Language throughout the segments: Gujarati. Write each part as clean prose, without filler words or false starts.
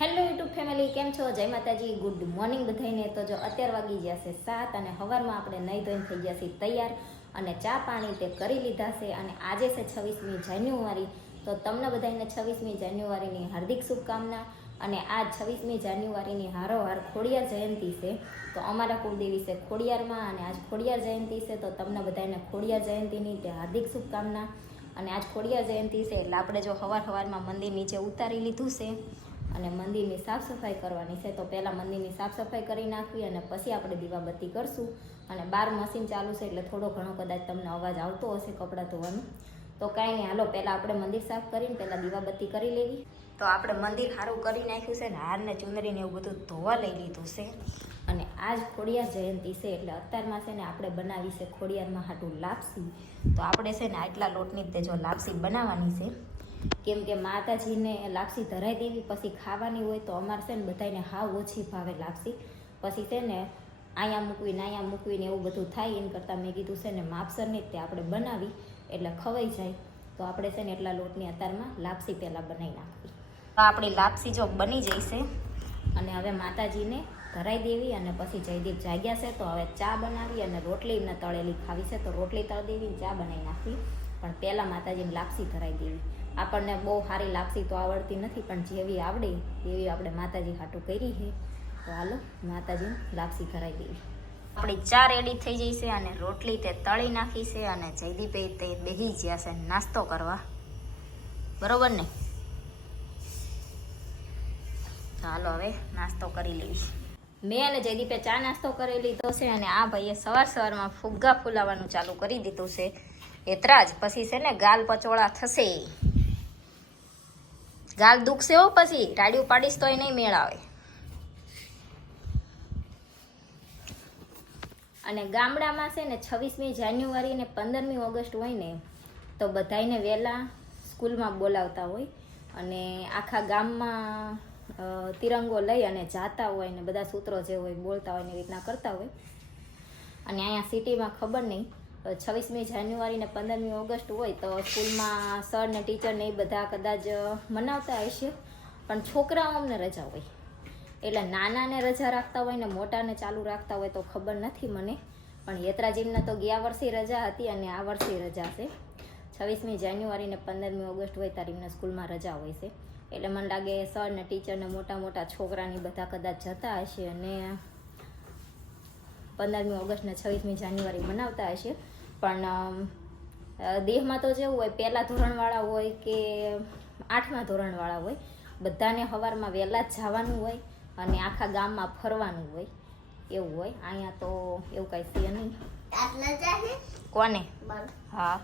હેલો યુટ્યુબ ફેમિલી, કેમ છો? જય માતાજી, ગુડ મોર્નિંગ બધાને। તો જો અત્યાર વાગી ગયા છે 7 અને સવારમાં આપણે નહીં ધોઈને થઈ ગયા છીએ તૈયાર અને ચા પાણી તે કરી લીધા છે। અને આજે છે 26મી જાન્યુઆરી, તો તમને બધાને 26મી જાન્યુઆરીની હાર્દિક શુભકામના। અને આજ 26મી જાન્યુઆરીની હારોહાર ખોડિયાર જયંતિ છે, તો અમારા કુળદેવી છે ખોડિયારમાં અને આજ ખોડિયાર જયંતિ છે, તો તમને બધાને ખોડિયાર જયંતિની તે હાર્દિક શુભકામના। અને આજ ખોડિયાર જયંતિ છે એટલે આપણે જો સવારમાં મંદિર નીચે ઉતારી લીધું છે અને મંદિરની સાફ સફાઈ કરવાની છે। તો પહેલાં મંદિરની સાફ સફાઈ કરી નાખવી અને પછી આપણે દીવાબત્તી કરશું। અને બહાર મશીન ચાલુ છે એટલે થોડો ઘણો કદાચ તમને અવાજ આવતો હશે કપડાં ધોવાનું, તો કાંઈ નહીં, હાલો પહેલાં આપણે મંદિર સાફ કરીને પહેલાં દીવાબત્તી કરી લેવી। તો આપણે મંદિર સારું કરી નાખ્યું છે ને હારને ચુંદરીને એવું બધું ધોવા લઈ લીધું છે। અને આજ ખોડિયાર જયંતિ છે એટલે અત્યારમાં છે ને આપણે બનાવી છે ખોડિયારમાં હાટું લાપસી। તો આપણે છે ને આટલા લોટની તે જો લાપસી બનાવવાની છે, કેમ કે માતાજીને લાપસી ધરાઈ દેવી પછી ખાવાની હોય, તો અમારે છે ને બધાને હાવ ઓછી ભાવે લાપસી, પછી છે ને અહીંયા મૂકવીને એવું બધું થાય, એમ કરતાં મેં કીધું છે ને માપસરની જ તે આપણે બનાવી એટલે ખવાઈ જાય। તો આપણે છે ને એટલા લોટની અત્યારમાં લાપસી પહેલાં બનાવી નાખવી। તો આપણી લાપસી જો બની જઈશે અને હવે માતાજીને ધરાઈ દેવી અને પછી જયદીપ જાગ્યા છે, તો હવે ચા બનાવી અને રોટલી એમને તળેલી ખાવી છે, તો રોટલી તળી દેવી ચા બનાવી નાખવી, પણ પહેલાં માતાજીને લાપસી ધરાઈ દેવી। આપણને બહુ સારી લાપસી તો આવડતી નથી, પણ જેવી આવડે એવી આપણે માતાજી હાટું કરી છે, તો હાલો માતાજીને લાપસી ધરાઈ દેવી। આપણી ચા રેડી થઈ જઈ છે અને રોટલી તે તળી નાખી છે અને જયદીપે તે બેસી ગયા છે નાસ્તો કરવા, બરોબર ને? ચાલો હવે નાસ્તો કરી લઈશ। મેં અને જયદીપે ચા નાસ્તો કરી લીધો છે અને આ ભાઈએ સવારમાં ફુગ્ગા ફૂલાવાનું ચાલુ કરી દીધું છે, એટલા જ પછી છે ને ગાલ પચોળા થશે, ગાલ દુખશે હો, પછી રાડિયું પાડીશ તોય નહીં મેળ આવે। અને ગામડામાં છે ને 26મી જાન્યુઆરી ને 15મી ઓગસ્ટ હોય ને તો બધાને વહેલા સ્કૂલમાં બોલાવતા હોય અને આખા ગામમાં તિરંગો લઈ અને જાતા હોય ને બધા સૂત્રો જે હોય બોલતા હોય ને એવી રીતના કરતા હોય। અને અહીંયા સિટીમાં ખબર નહીં, 26મી જાન્યુઆરી ને 15મી ઓગસ્ટ હોય તો સ્કૂલમાં સર ને ટીચર ને એ બધા કદાચ મનાવતા હશે, પણ છોકરાઓને રજા હોય, એટલે નાનાને રજા રાખતા હોય ને મોટાને ચાલુ રાખતા હોય તો ખબર નથી મને, પણ યત્રાજીમને તો ગયા વર્ષે રજા હતી અને આ વર્ષે રજા છે। 26મી જાન્યુઆરી ને 15મી ઓગસ્ટ હોય ત્યારે એમને સ્કૂલમાં રજા હોય છે, એટલે મને લાગે સર ને ટીચર ને મોટા છોકરાની બધા કદાચ જતા હશે અને 15મી ઓગસ્ટ ને 26મી જાન્યુઆરી મનાવતા હશે। પણ દેહમાં તો જેવું હોય, પહેલા ધોરણવાળા હોય કે 8મા ધોરણવાળા હોય, બધાને સવારમાં વહેલા જ જવાનું હોય અને આખા ગામમાં ફરવાનું હોય, એવું હોય। અહીંયા તો એવું કાંઈ છે નહીં। કોને? હા,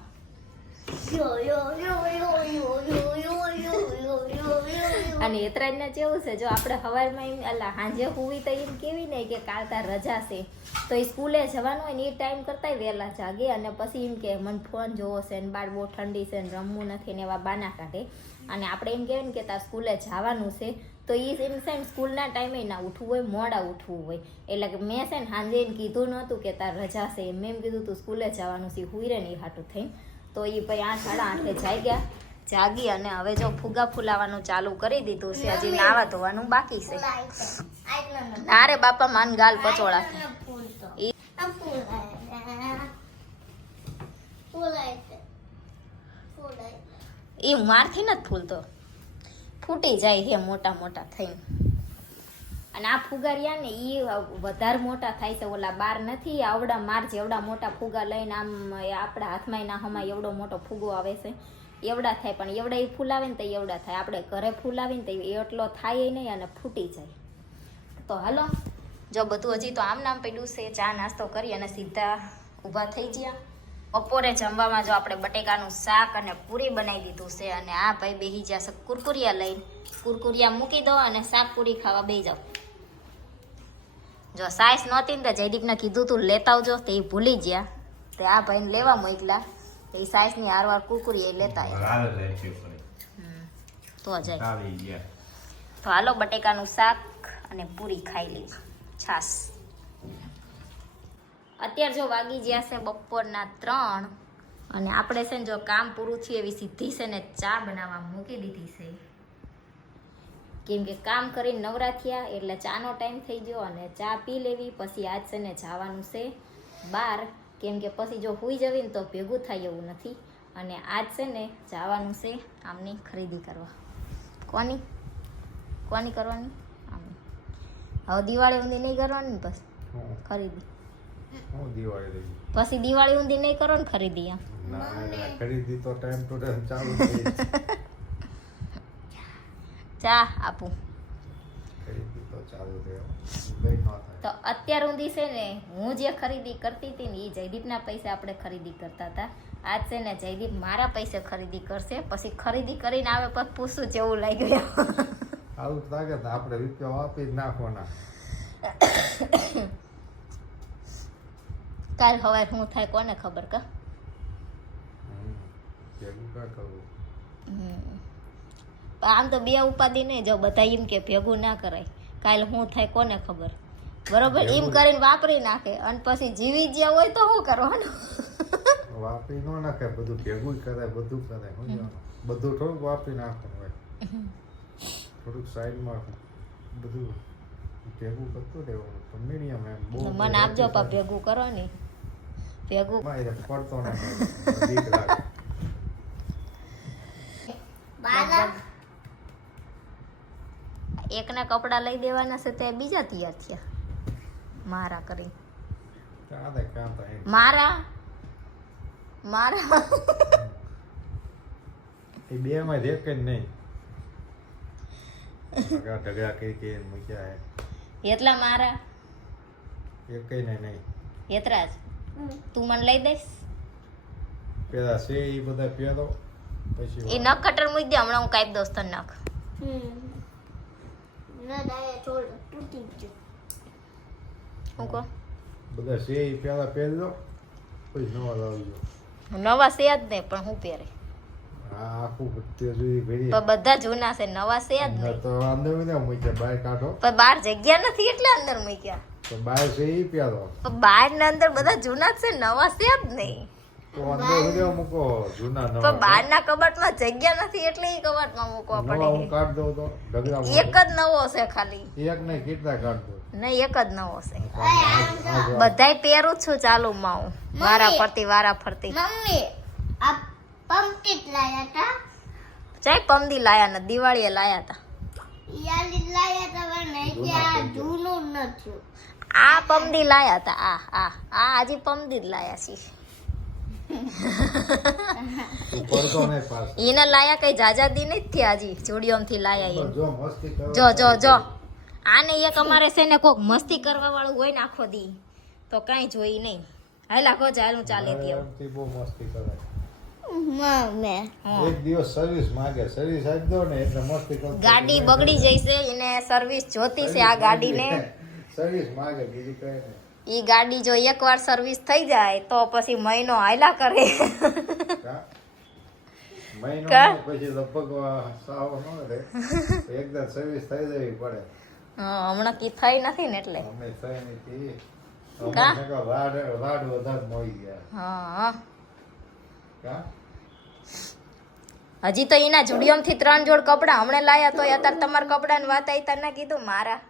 અને એતરાજને કેવું છે, જો આપણે સવારમાં એમ અલા સાંજે હુવી તો એમ કેવી નહીં કે કાલ તાર રજા છે, તો એ સ્કૂલે જવાનું હોય ને એ ટાઈમ કરતાંય વહેલા જાગે અને પછી એમ કે મને ફોન જોવો છે ને બાર બહુ ઠંડી છે ને રમવું નથી ને એવા બાના કાઢે। અને આપણે એમ કહેવાય ને કે તાર સ્કૂલે જવાનું છે, તો એ એમ છે ને સ્કૂલના ટાઈમે ના ઉઠવું હોય, મોડા ઉઠવું હોય, એટલે કે મેં છે ને સાંજે એને કીધું નહોતું કે તાર રજા છે, મેં એમ કીધું તું સ્કૂલે જવાનું છે, હુઈ રહે ને એ હાટું થઈને, તો એ ભાઈ 8:30 જાગી અને હવે જો ફુગ્ગા ફૂલાવાનું ચાલુ કરી દીધું છે, હજી નાવા ધોવાનું બાકી છે। અરે બાપા માન ગાલ પચોળા એ મારથી નથી ફૂલતો, ફૂટી જાય છે મોટા થઈને। અને આ ફુગા રહ્યા ને એ વધારે મોટા થાય છે, ઓલા બાર નથી આવડા માર જેવડા મોટા ફુગા લઈને આમ આપણા હાથમાં ના હમાય એવડો મોટો ફુગો આવે છે, એવડા થાય, પણ એવડા એ ફૂલાવે ને તો એવડા થાય, આપણે ઘરે ફૂલાવીને તો એટલો થાય નહીં અને ફૂટી જાય। તો હાલો જો બધું હજી તો આમ નામ પડ્યું છે, ચા નાસ્તો કરી અને સીધા ઊભા થઈ ગયા। બપોરે જમવામાં જો આપણે બટેકાનું શાક અને પૂરી બનાવી દીધું છે અને આ ભાઈ બેસી જશે કુરકુરિયા લઈને, કુરકુરિયા મૂકી દો અને શાક પૂરી ખાવા બેસી જાઓ। જો સાઈસ નહોતી ને તો જયદીપને કીધું તું લેતા આવજો, તો એ ભૂલી ગયા, તે આ ભાઈને લેવા મોકલા, એ સાઈસની હારવાર કુરકુરી એ લેતા તો જાય। તો હાલો બટેકાનું શાક અને પૂરી ખાઈ લઈ છાસ। અત્યારે જો વાગી ગયા છે બપોરના 3 અને આપણે છે ને જો કામ પૂરું થયું એવી સીધી છે ને ચા બનાવવા મૂકી દીધી છે। કેમ કે કામ કરીને નવરા થયા એટલે ચાનો ટાઈમ થઈ ગયો અને ચા પી લેવી. પછી આજ છે ને જવાનું છે બહાર, કેમ કે પછી જો સૂઈ જવી ને તો ભેગું થાય એવું નથી. અને આજ છે ને જવાનું છે આમની ખરીદી કરવા. કોની કરવાની? આમની. હવે દિવાળી ઊંધી નહીં કરવાની ને બસ ખરીદી. પછી દિવાળી ઊંધી નહીં કરો ને ખરીદી. એમ ખરીદી તો ટાઈમ ટુ ટાઈમ ચાલુ ચા આપું ખરીદી તો ચાલુ તો અત્યાર ઊંધી છે ને હું જે ખરીદી કરતી હતી ને એ જયદીપના પૈસે આપણે ખરીદી કરતા હતા. આજ છે ને જયદીપ મારા પૈસે ખરીદી કરશે. પછી ખરીદી કરીને આવે પછી પૂછું જેવું લાગ્યું. આવું લાગે તો આપણે રૂપિયા આપી જ નાખવાના. કાલ સવારે શું થાય કોને ખબર કા? આમ તો બે ઉપાધિ નહીં, જો બધા એમ કે ભેગું ના કરાય. કાલ શું થાય કોને ખબર? બરોબર, એમ કરીને વાપરી નાખે અને પછી જીવી જ્યાં હોય તો શું કરવાનું? વાપરી ન નાખે, બધું ભેગું કરે, બધું કરે. બધું થોડુંક વાપરી નાખવાનું હોય, થોડુંક સાઈડમાં બધું ભેગું કરતું રહેવાનું. મીડિયમ એમ બહુ મને આપજો પા ભેગું કરો ને. ભેગું પડતો ને એકના કપડા લઈ દેવાના છે તે બીજા તૈયાર થયા મારા કરી. મારા એ બે માં દેખ જ નહીં. ઢગલા કઈ મૂક્યા એટલા મારા એક કઈ નહીં. એટલા જ તું મને લઈ દઈશ. પેલા છે એ બધા પહેરો પછી એ નખ કટર મૂકી દે, હમણાં હું કાપી દોસ્ત નખ. હું કહો બધા છે એ પેલા પહેરજો પછી નવા લાવજો. નવા છે જ નહીં પણ હું પહેરે. હા આખું તેજુરી ભરી પણ બધા જૂના છે, નવા છે જ નહીં. તો અંદર ને મૂક્યા બહાર કાઢો. પણ બહાર જગ્યા નથી એટલે અંદર મૂક્યા. તો બહાર છે એ પહેરો. પણ બહાર ને અંદર બધા જૂના જ છે, નવા છે જ નહીં. તો અંદર video મૂકો જૂના નવા. પણ બહાર ના કબાટમાં જગ્યા નથી એટલે એ કબાટમાં મૂકવા નવા હું પડે. કાઢ દઉં તો ઢગલા એક જ નવો છે ખાલી. એક નહીં કેટલા કાઢ દઉં. નહીં એક જ નવો છે. બધાય પહેરું છું ચાલુ માં હું વારા ફરતી. મમ્મી આ પંકિત લાયા તા. ચાય પમદી લાયા ને દિવાળીએ લાયા હતા. યાલી લાયા તા પણ ત્યાં જૂનું નથી. આ પમદી લાયા હતા. આ આજે પમદી જ લાયા છે. પડતો નહીં પાસ. એને લાયા કઈ જાજાદી નથી થયા હજી જોડિયોમથી લાયા એ. જો મસ્તી કરો. જો આને એક અમારે છે ને કોક મસ્તી કરવા વાળું હોય ને આખો દી તો કઈ જોઈ નહીં. હાલ આખો ચાલું ચાલે ત્યાં બહુ મસ્તી કરે. મમ્મી એક દિવસ સર્વિસ માંગે, સર્વિસ આપી દો ને એટલે મસ્તી કરતો. ગાડી બગડી જઈશે એને સર્વિસ જોતી છે આ ગાડીને. સર્વિસ માંગે બીજી કઈ નહીં. ઈ ગાડી જો એકવાર સર્વિસ થઈ જાય તો પછી મહિનો હાયલા કરે. મહિનો પછી લગભગ સાવ ન રહે, એકદમ સર્વિસ થઈ જવી પડે. હમણાં કી થઈ નથી ને એટલે અમે થઈ નથી. કા? વાડ વધારે મળી ગયા. કા? હજી તો એના જુડિયમથી 3 જોડ કપડા હમણાં લાયા તો અત્યારે તમારા કપડાની વાત આવી તને કીધું મારા.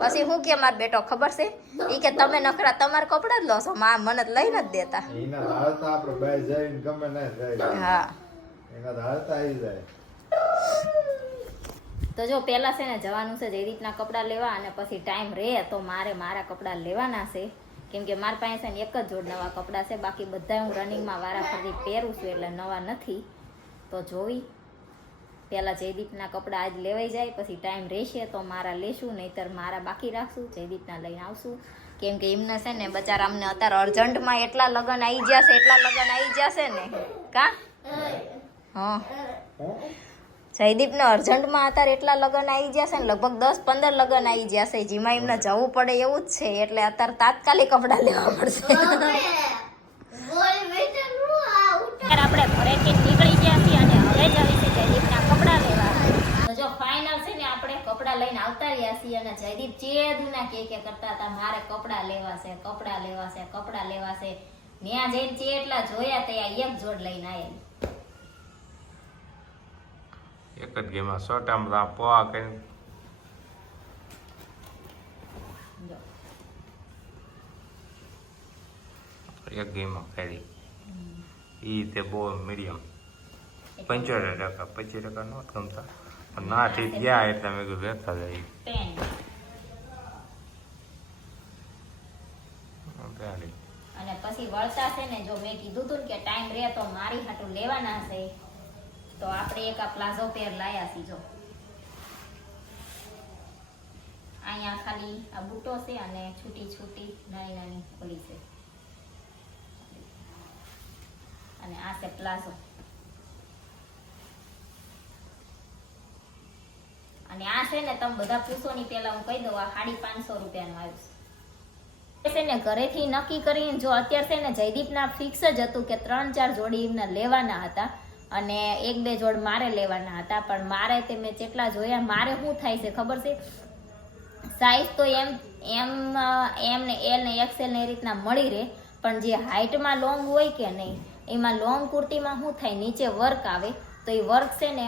પછી હું કે મારો બેટો ખબર છે ઈ કે તમે નખરા તમારા કપડા જ લો છો, મને જ લઈને જ દેતા. એના હાલતા આપણે બહાર જઈને ગમે ના જાય. હા એના હાલતા આવી જાય. તો જો પહેલા છે ને જવાનું છે જયદીપના કપડાં લેવા અને પછી ટાઈમ રહે તો મારે મારા કપડાં લેવાના છે. કેમ કે મારા પાસે છે ને એક જ જોડ નવા કપડાં છે, બાકી બધા હું રનિંગમાં વારાફરતી પહેરું છું એટલે નવા નથી. તો જોવી પહેલાં જયદીપના કપડાં આજ લેવાઈ જાય, પછી ટાઈમ રહેશે તો મારા લેશું, નહીંતર મારા બાકી રાખશું, જયદીપના લઈને આવશું. કેમ કે એમને છે ને બચારા અમને અત્યારે અર્જન્ટમાં એટલા લગ્ન આવી જશે ને કા. હા જયદીપને અર્જન્ટમાં અત્યારે એટલા લગ્ન આવી જશે ને, લગભગ 10-15 લગ્ન આવી જશે જેમાં એમને જવું પડે એવું જ છે. એટલે અત્યારે તાત્કાલિક કપડાં લેવા પડશે. આપણે ઘરેથી નીકળી ગયા છીએ અને હવે જ આવી છે જયદીપના કપડાં લેવા. તો જો ફાઇનલ છે ને આપણે કપડાં લઈને આવતા રહ્યા છીએ અને જયદીપ ચેદુના કે કરતા હતા મારે કપડાં લેવા છે. ત્યાં જઈને ચેટલા જોયા તે એક જોડ લઈને આવ્યા. એક જ ગેમમાં શોર્ટ આમ પોવા કરીને જો એક ગેમમાં ખાલી એ તે બહુ મીડિયમ 75%, 25% નહોત ગમતા પણ ના ઠીક ગયા એટલે મેં કીધું લેતા જાય 10 અને પછી વળતા છે ને જો મેં કીધું તું ને કે ટાઈમ રહે તો મારી હાટું લેવાના છે તો આપણે એક આ પ્લાઝો પેર લાયા છીએ જો અહીંયા ખાલી આ બૂટો છે અને છૂટી છૂટી નાની નાની ઓલી છે અને આ છે પ્લાઝો અને આ છે ને તમે બધા પૂછો ની પહેલા હું કહી દઉં આ 550 રૂપિયાનું આવ્યું છે ને ઘરેથી નક્કી કરીને જો અત્યારે છે ને જયદીપના ફિક્સ જ હતું કે 3-4 જોડી એમના લેવાના હતા અને 1-2 જોડ મારે લેવાના હતા પણ મારે તે મેં જેટલા જોયા મારે શું થાય છે ખબર છે સાઈઝ તો એમ ને એલ ને એક્સેલ ને એ રીતના મળી રહે પણ જે હાઇટમાં લોંગ હોય કે નહીં એમાં લોંગ કુર્તીમાં શું થાય નીચે વર્ક આવે તો એ વર્ક છે ને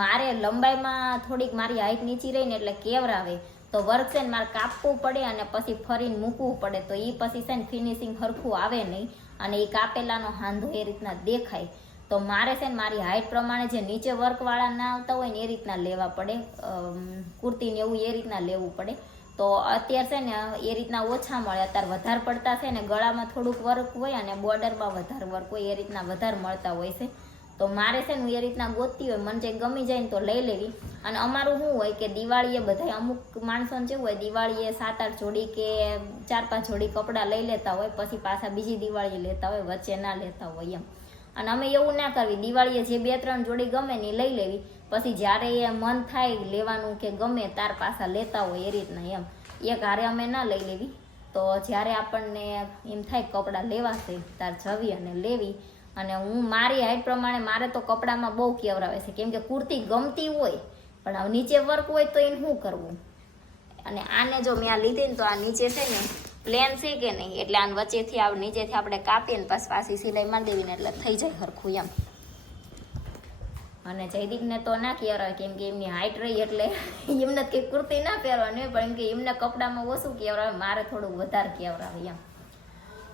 મારે લંબાઈમાં થોડીક મારી હાઇટ નીચી રહી ને એટલે કેવરાવે તો વર્ક છે ને મારે કાપવું પડે અને પછી ફરીને મૂકવું પડે તો એ પછી છે ને ફિનિશિંગ સરખું આવે નહીં અને એ કાપેલાનો હાંધો એ રીતના દેખાય તો મારે છે ને મારી હાઇટ પ્રમાણે જે નીચે વર્કવાળા ના આવતા હોય ને એ રીતના લેવા પડે કુર્તીને એવું એ રીતના લેવું પડે તો અત્યારે છે ને એ રીતના ઓછા મળે અત્યારે વધારે પડતા છે ને ગળામાં થોડુંક વર્ક હોય અને બોર્ડરમાં વધારે વર્ક હોય એ રીતના વધારે મળતા હોય છે તો મારે છે ને એ રીતના ગોતતી હોય મને જે ગમી જાય ને તો લઈ લેવી અને અમારું શું હોય કે દિવાળીએ બધા અમુક માણસોને જેવું હોય દિવાળીએ 7-8 જોડી કે 4-5 જોડી કપડાં લઈ લેતા હોય પછી પાછા બીજી દિવાળીએ લેતા હોય વચ્ચે ના લેતા હોય એમ અને અમે એવું ના કરવી દિવાળીએ જે 2-3 જોડી ગમે ને લઈ લેવી પછી જ્યારે એ મન થાય લેવાનું કે ગમે તાર પાછા લેતા હોય એ રીતના એમ એક હારે અમે ના લઈ લેવી તો જ્યારે આપણને એમ થાય કપડાં લેવાશે તાર જવી અને લેવી અને હું મારી હાઈટ પ્રમાણે મારે તો કપડામાં બહુ કેવરાવે છે કેમ કે કુર્તી ગમતી હોય પણ હવે નીચે વર્ક હોય તો એને શું કરવું અને આને જો મેં આ લીધી ને તો આ નીચે છે ને પ્લેન છે કે નહીં એટલે આને વચ્ચેથી નીચેથી આપણે કાપીએ ને પાછી સિલાઈ મારી દેવી ને એટલે થઈ જાય સરખું એમ અને જયદીપને તો ના કહેવાય કેમ કે એમની હાઈટ રહી એટલે એમને કંઈ કુર્તી ના પહેરવાની પણ એમ કે એમને કપડામાં ઓછું કહેવાય મારે થોડુંક વધારે કહેવાય એમ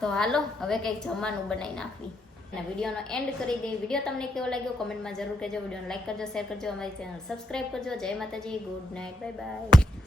તો હાલો હવે કંઈક જમવાનું બનાવી નાખવી અને વિડીયોનો એન્ડ કરી દઈએ વિડીયો તમને કેવો લાગ્યો કોમેન્ટમાં જરૂર કહેજો વિડીયોને લાઈક કરજો શેર કરજો અમારી ચેનલ સબસ્ક્રાઈબ કરજો જય માતાજી ગુડ નાઇટ બાય બાય